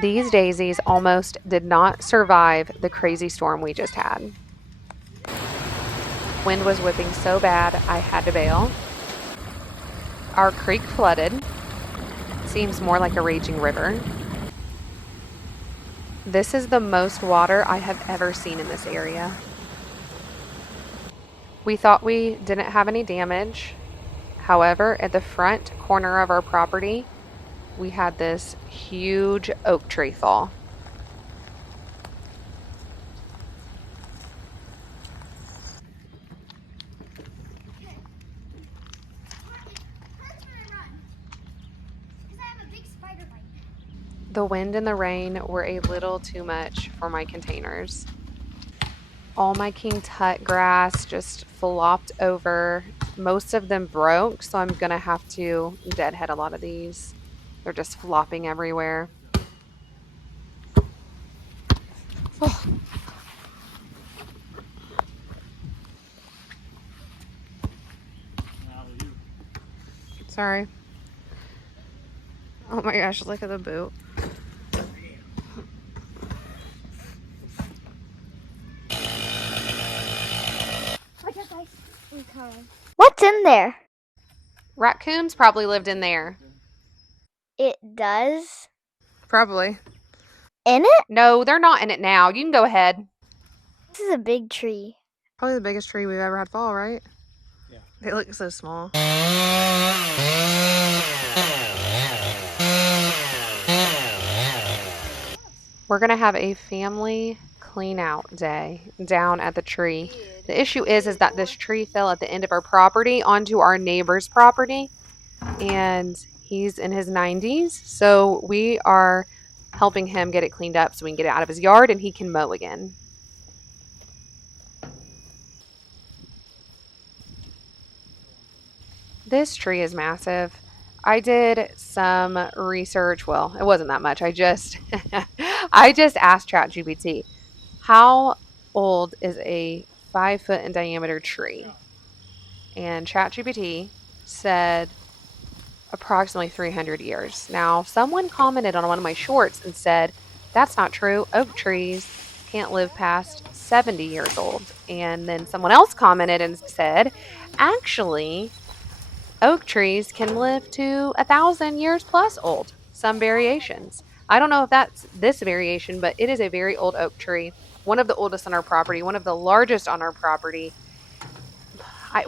These daisies almost did not survive the crazy storm we just had. Wind was whipping so bad I had to bail. Our creek flooded. Seems more like a raging river. This is the most water I have ever seen in this area. We thought we didn't have any damage. However, at the front corner of our property, we had this huge oak tree fall. The wind and the rain were a little too much for my containers. All my king tut grass just flopped over. Most of them broke, so I'm gonna have to deadhead a lot of these. They're just flopping everywhere. Oh. Sorry. Oh my gosh, look at the boot. What's in there? Raccoons probably lived in there. It does? Probably. In it? No, they're not in it now. You can go ahead. This is a big tree. Probably the biggest tree we've ever had fall, right? Yeah. They look so small. We're going to have a family clean out day down at the tree. The issue is that this tree fell at the end of our property onto our neighbor's property, and he's in his 90s, so we are helping him get it cleaned up so we can get it out of his yard and he can mow again. This tree is massive. I did some research. Well, it wasn't that much. I just asked ChatGPT, how old is a 5 foot in diameter tree? And ChatGPT said approximately 300 years. Now, someone commented on one of my shorts and said, that's not true. Oak trees can't live past 70 years old. And then someone else commented and said, actually, oak trees can live to 1,000 years plus old, some variations. I don't know if that's this variation, but it is a very old oak tree, one of the oldest on our property, one of the largest on our property.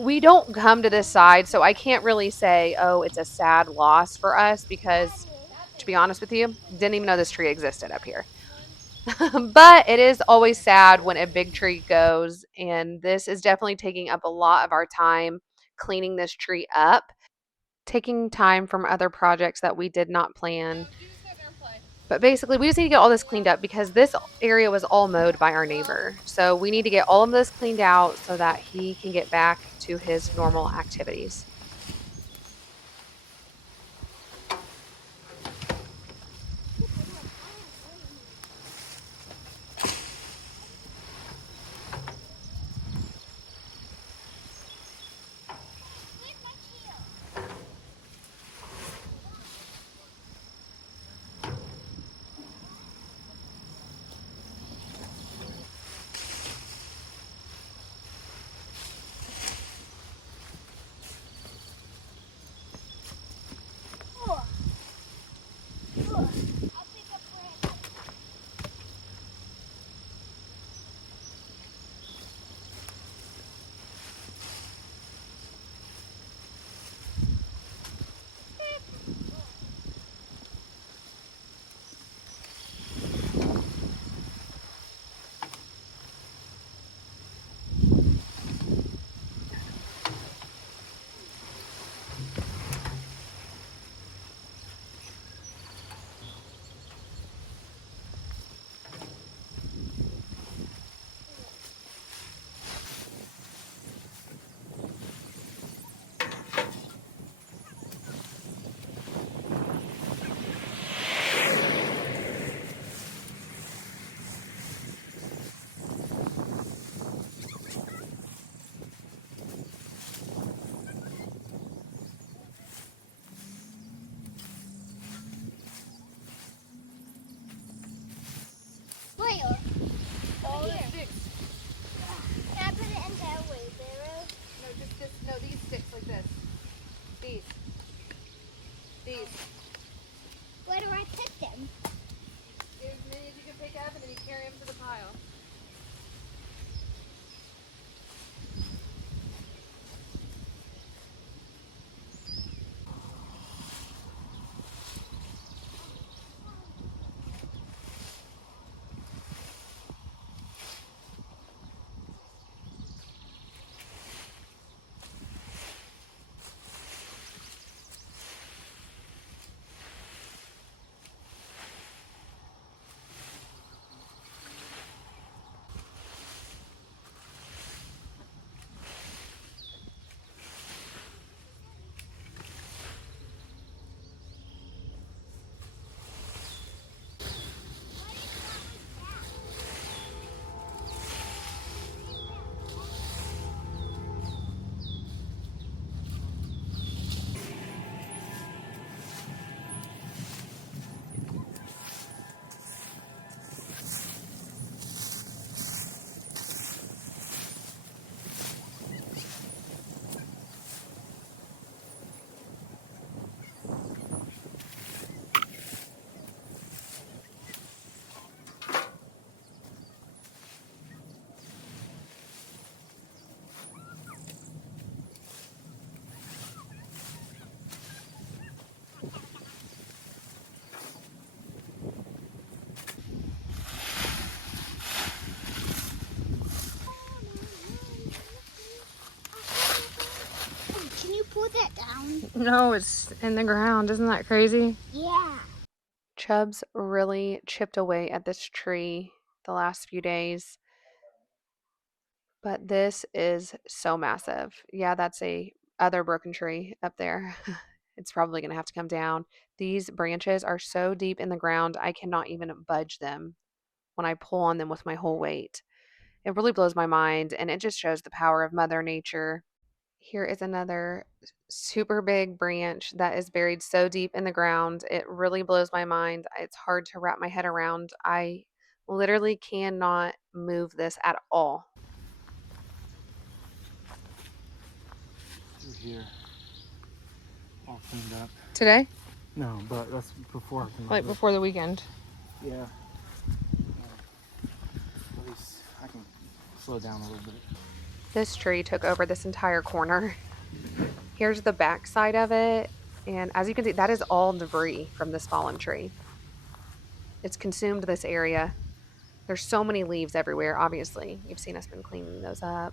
We don't come to this side, so I can't really say, oh, it's a sad loss for us because, to be honest with you, didn't even know this tree existed up here. But it is always sad when a big tree goes, and this is definitely taking up a lot of our time cleaning this tree up, taking time from other projects that we did not plan. But basically, we just need to get all this cleaned up because this area was all mowed by our neighbor. So we need to get all of this cleaned out so that he can get back to his normal activities. No, it's in the ground. Isn't that crazy? Yeah. Chubbs really chipped away at this tree the last few days, but this is so massive. Yeah, that's a other broken tree up there. It's probably going to have to come down. These branches are so deep in the ground, I cannot even budge them when I pull on them with my whole weight. It really blows my mind, and it just shows the power of Mother Nature. Here is another super big branch that is buried so deep in the ground. It really blows my mind. It's hard to wrap my head around. I literally cannot move this at all. Through here, all cleaned up. Today? No, but that's before I cleaned Like up. before the weekend. Yeah. At least I can slow down a little bit. This tree took over this entire corner. Here's the back side of it. And as you can see, that is all debris from this fallen tree. It's consumed this area. There's so many leaves everywhere, obviously. You've seen us been cleaning those up.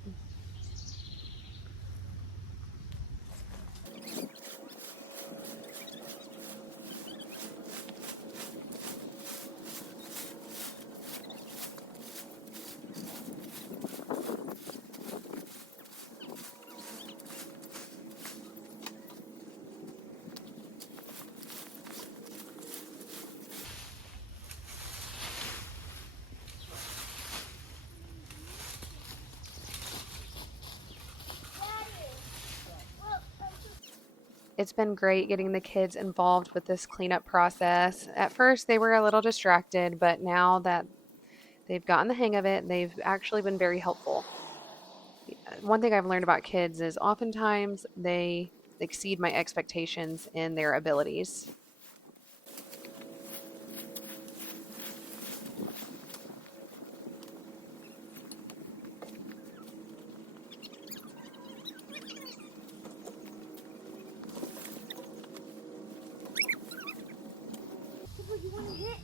It's been great getting the kids involved with this cleanup process. At first, they were a little distracted, but now that they've gotten the hang of it, they've actually been very helpful. One thing I've learned about kids is oftentimes they exceed my expectations in their abilities. You want to hit?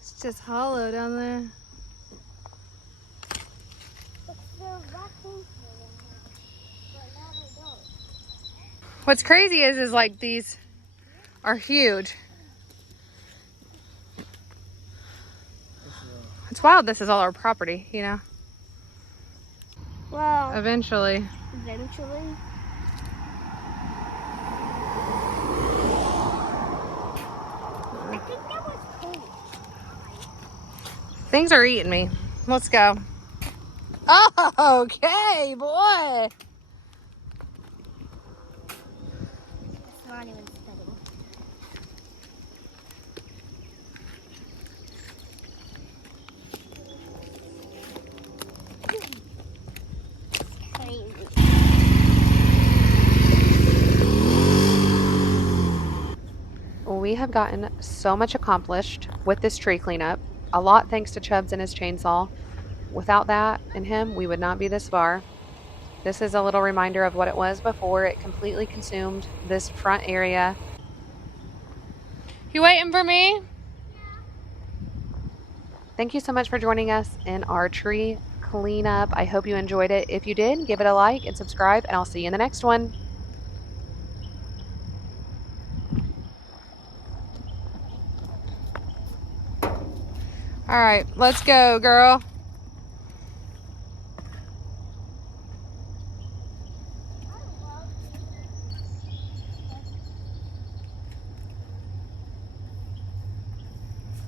It's just hollow down there. What's crazy is like these are huge. It's wild this is all our property, you know? Well, Eventually. eventually. I think that was cold. Things are eating me. Let's go. Oh, okay, boy. It's not even spitting. Crazy. We have gotten so much accomplished with this tree cleanup. A lot thanks to Chubbs and his chainsaw. Without that and him, we would not be this far. This is a little reminder of what it was before it completely consumed this front area. You waiting for me? Thank you so much for joining us in our tree cleanup. I hope you enjoyed it. If you did, give it a like and subscribe, and I'll see you in the next one. All right, let's go, girl.